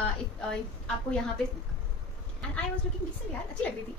आपको यहाँ पे and I was looking decent यार, अच्छी लग रही थी।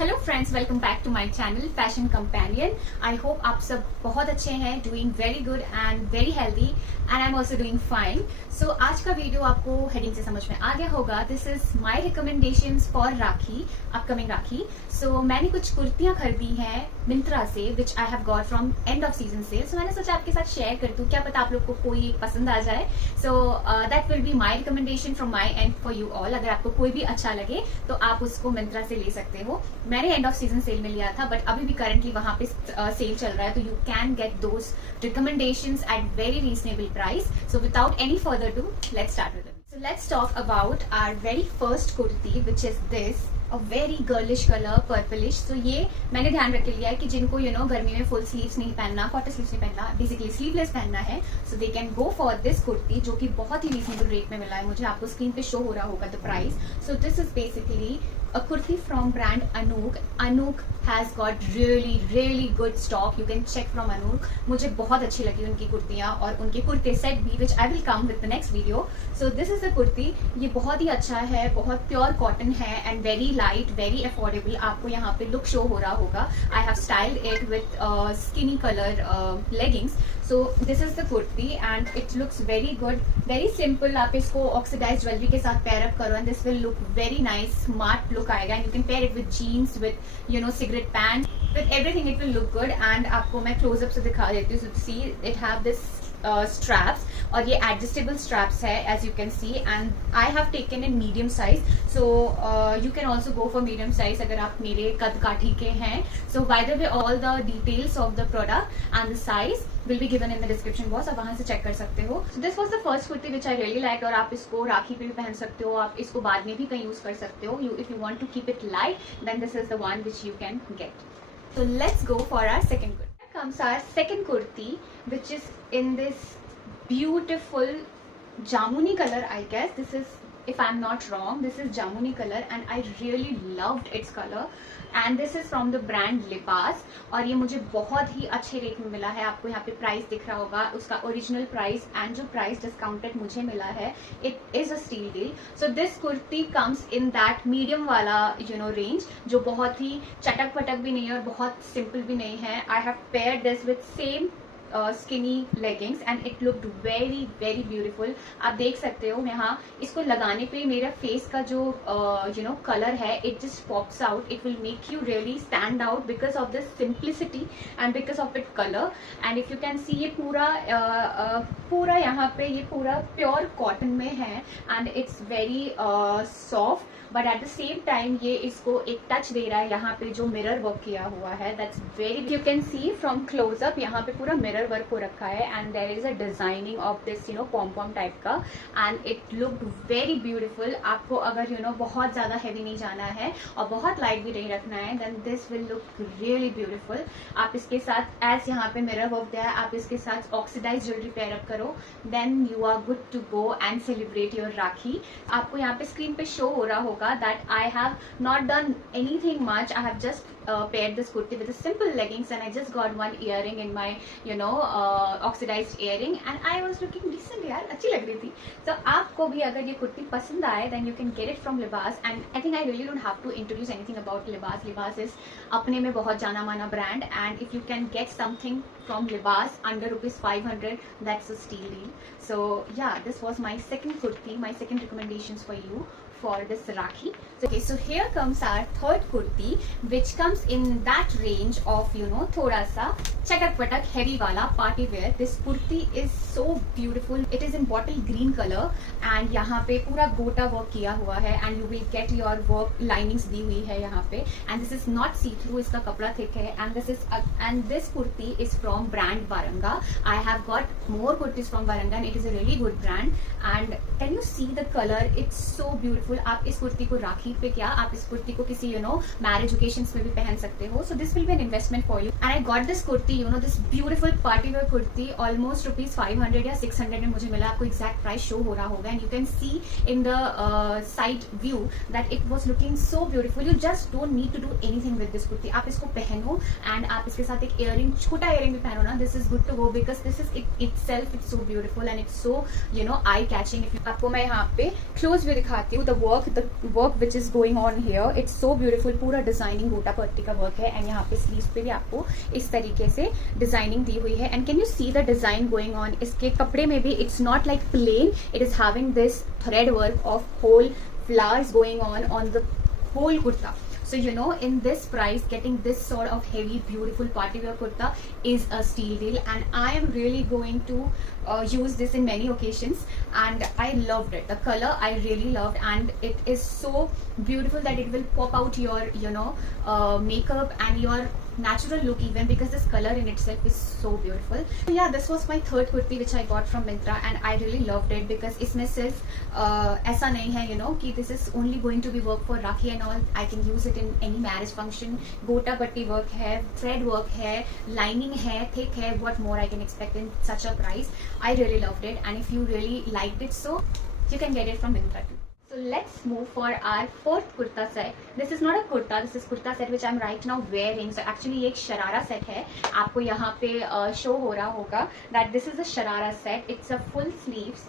Hello friends, welcome back to my channel fashion companion. I hope आप सब बहुत अच्छे हैं, doing very good and very healthy and I am also doing fine. So आज का वीडियो आपको हेडिंग से समझ में आ गया होगा। This is my recommendations for Rakhi, upcoming Rakhi. So मैंने कुछ कुर्तियां खरीदी हैं मिंत्रा से, which I have got from end of season sale. So मैंने सोचा आपके साथ शेयर कर दूं, क्या पता आप लोग को कोई एक पसंद आ जाए। So that will be my recommendation from my and for you all. अगर आपको कोई भी अच्छा लगे तो आप उसको मिंत्रा से ले सकते हो। मैंने एंड ऑफ सीजन सेल में लिया था, बट अभी भी करंटली वहां पे सेल चल रहा है, तो you can get those recommendations at very reasonable price. So without any further ado, let's start with it. So let's talk about our very first kurti, which is this, a very girlish color, purplish. So ये मैंने ध्यान रख के लिया है कि जिनको गर्मी में फुल स्लीव्स नहीं पहनना, क्वार्टर स्लीव्स नहीं पहनना, बेसिकली स्लीवलेस पहनना है, so they can go for this kurti, जो कि बहुत ही रीजनेबल रेट में मिला है मुझे। आपको स्क्रीन पे शो हो रहा होगा the price. So this is basically a kurti from brand Anook. Anook has got really good stock. You can check from Anook. मुझे बहुत अच्छी लगी उनकी कुर्तियाँ और उनके कुर्ते सेट भी, which I will come with the next video. So this is the kurti. ये बहुत ही अच्छा है, बहुत प्योर कॉटन है and very light, very affordable. आपको यहाँ पे लुक शो हो रहा होगा. I have styled it with skinny color leggings. So this is the kurti and it looks very good, very simple. आप इसको ऑक्सीडाइज ज्वेलरी के साथ पेयर अप करो and this will look very nice, smart look आएगा। and you can pair it with jeans, with cigarette pants, with everything it will look good। and आपको मैं close up से दिखा देती हूँ। so see it have this straps और ये adjustable straps है as you can see, and I have taken in medium size, so you can also go for medium size अगर आप मेरे कद काठी के हैं। so by the way, all the details of the product and the size will be given in the description box, आप वहां से चेक कर सकते हो। so this was the first kurti which I really liked, और आप इसको राखी पे भी पहन सकते हो, आप इसको बाद में भी कहीं यूज कर सकते हो। if you want to keep it light, then this is the one which you can get। so let's go for our second kurti. Here comes our second kurti, which is in this beautiful jamuni color. I guess this is, if I'm not wrong, this is jamuni color and I really loved its color, and this is from the brand Libas और ये मुझे बहुत ही अच्छे रेट में मिला है। आपको यहाँ पे प्राइस दिख रहा होगा, उसका ओरिजिनल प्राइस एंड जो प्राइस डिस्काउंटेड मुझे मिला है, it is a steal deal. So this kurti comes in that medium वाला रेंज, जो बहुत ही चटक पटक भी नहीं है और बहुत सिंपल भी नहीं है। I have paired this with same skinny leggings and it looked very beautiful. आप देख सकते हो यहाँ इसको लगाने पे मेरा फेस का जो कलर है, it just pops out. It will make you really stand out because of this simplicity and because of it colour. And if you can सी ये पूरा यहाँ पे ये पूरा प्योर कॉटन में है and it's very soft, but at the same time ये इसको एक टच दे रहा है यहाँ पे जो मिरर वर्क किया हुआ है। That's very, you can see from close up यहाँ पे पूरा मिरर वर्क हो रखा है and there is a designing of this pom pom type का and it looked very beautiful. आपको अगर बहुत ज्यादा हैवी नहीं जाना है और बहुत लाइट भी नहीं रखना है, then this will look really beautiful. आप इसके साथ एज यहाँ पे मिरर वर्क दिया है, आप इसके साथ ऑक्सीडाइज ज्वेलरी पेयर अप करो, then you are good to go and celebrate your Rakhi. आपको यहाँ पे स्क्रीन पे शो हो रहा होगा that I have not done anything much. I have just paired this kurti with a simple leggings and I just got one earring in my oxidized earring and I was looking decent यार, अच्छी लग रही थी। तो आपको भी अगर ये कुर्ती पसंद आए, then you can get it from Libas and I think I really don't have to introduce anything about Libas. Libas is अपने में बहुत जाना माना brand and if you can get something from Libas under ₹500, that's a steal deal. So yeah, this was my second kurti, my second recommendations for you for this Rakhi. Okay, so here comes our third kurti, which comes in that range of thoda sa chatak patak heavy wala party wear. This kurti is so beautiful. It is in bottle green color and यहाँ पे पूरा गोटा वर्क किया हुआ है and you will get your work linings दी हुई है यहाँ पे and this is not see through, इसका कपड़ा thick है and this kurti is from brand Varanga. I have got more kurtis from Varanga and it is a really good brand and can you see the color? It's so beautiful. Beautiful. आप इस कुर्ती को राखी पे क्या, आप इस कुर्ती को किसी marriage occasions में भी पहन सकते हो. So this will be an investment for you. And I got this kurti, this beautiful party wear kurti ऑलमोस्ट ₹500 या 600 में मुझे मिला. आपको एग्जैक्ट प्राइस शो हो रहा होगा. And you can see in the side view that it was looking so beautiful. You just don't need to do anything with this kurti. आप इसको पहनो एंड आप इसके साथ एक इयरिंग, छोटा इयरिंग भी पहनो ना, this is good to go because this is itself it's so beautiful and it's so eye catching. आपको मैं यहाँ पे क्लोज भी दिखाती हूँ. The work which is going on here, it's so beautiful. पूरा डिजाइनिंग गोटा पट्टी का वर्क है. एंड यहाँ पे स्लीव्स पे भी आपको इस तरीके से डिजाइनिंग दी हुई है. And can you see the design going on. इसके कपड़े में भी it's not like plain, it is having this thread work of whole flowers going on the whole kurta. So in this price, getting this sort of heavy beautiful party wear kurta is a steal deal, and I am really going to use this in many occasions. And I loved it. The color I really loved, and it is so beautiful that it will pop out your makeup and your natural look even, because this color in itself is so beautiful. So yeah, this was my third kurti which I got from Myntra, and I really loved it because इसमें सिर्फ ऐसा नहीं है कि this is only going to be work for Rakhi and all. I can use it in any marriage function. गोटा पट्टी वर्क है, thread work है, लाइनिंग है, थिक है. what more I can expect in such a price? I really loved it, and if you really liked it, so you can get it from Myntra too. So let's move for our fourth kurta set. This is not a kurta, this is kurta set which I'm right now wearing. So actually ये एक शरारा सेट है. आपको यहाँ पे शो हो रहा होगा that this is a sharara set. It's a full sleeves.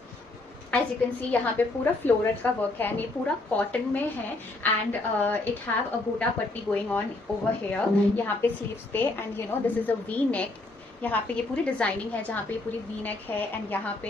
As you can see, यहाँ पे पूरा फ्लोरल का वर्क है. ये पूरा कॉटन में है. एंड इट हैव अ गोटा पट्टी गोइंग ऑन ओवर हेयर. यहाँ पे स्लीव्स पे. And this is a V neck. यहाँ पे ये पूरी डिजाइनिंग है जहाँ पे ये पूरी वी नेक है. एंड यहाँ पे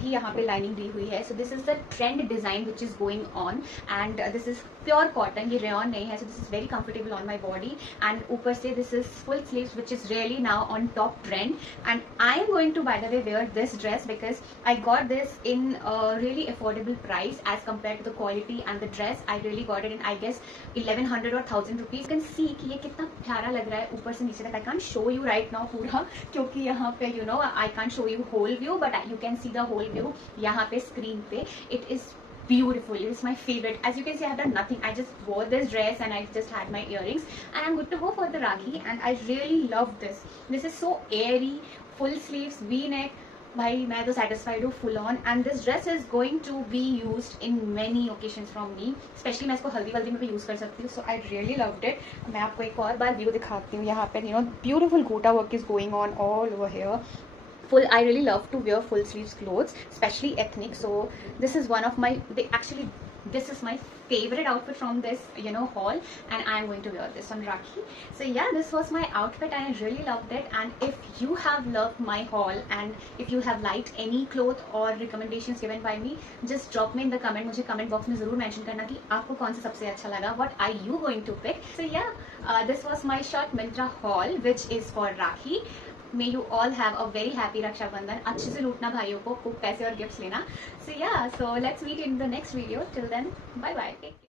भी यहाँ पे लाइनिंग दी हुई है. So this is the trend design which is going on. And this is pure cotton, ये रेयन नहीं है. So this is very comfortable on my body. And ऊपर से this is full sleeves which is really now on top trend. And I am going to by the way wear this dress because I got this in really affordable price as compare to the quality and the dress. I really got it in I guess 1100 और 1000 rupees. You can सी कि ये कितना प्यारा लग रहा है ऊपर से नीचे तक. I can't show you right now पूरा, क्योंकि यहाँ पे I can't show you whole view, but you can see the whole view यहाँ पे स्क्रीन पे. It is beautiful. It is my favorite. As you can see, I have done nothing. I just wore this dress and I just had my earrings, and I'm good to go for the Rakhi. And I really love this. This is so airy, full sleeves, V-neck. भाई मैं तो satisfied हूँ full on. And this dress is going to be used in many occasions from me. Especially मैं इसको हल्दी वल्दी में भी यूज कर सकती हूँ. So I really loved it. मैं आपको एक और बार व्यू दिखाती हूँ. यहाँ पे beautiful gota work is going on all over here. Full, I really love to wear full sleeves clothes, especially ethnic. So this is one of my, this is my favorite outfit from this haul, and I am going to wear this on Rakhi. So yeah, this was my outfit and I really loved it. And if you have loved my haul and if you have liked any cloth or recommendations given by me, just drop me in the comment. मुझे comment box में जरूर mention करना कि आपको कौन सा सबसे अच्छा लगा. What are you going to pick? So yeah, this was my short Myntra haul which is for Rakhi. May you all have a very happy Raksha Bandhan. अच्छे से लूटना भाइयों को, खूब पैसे और गिफ्ट्स लेना. So yeah, so let's meet in the next video. Till then, bye bye. Take care.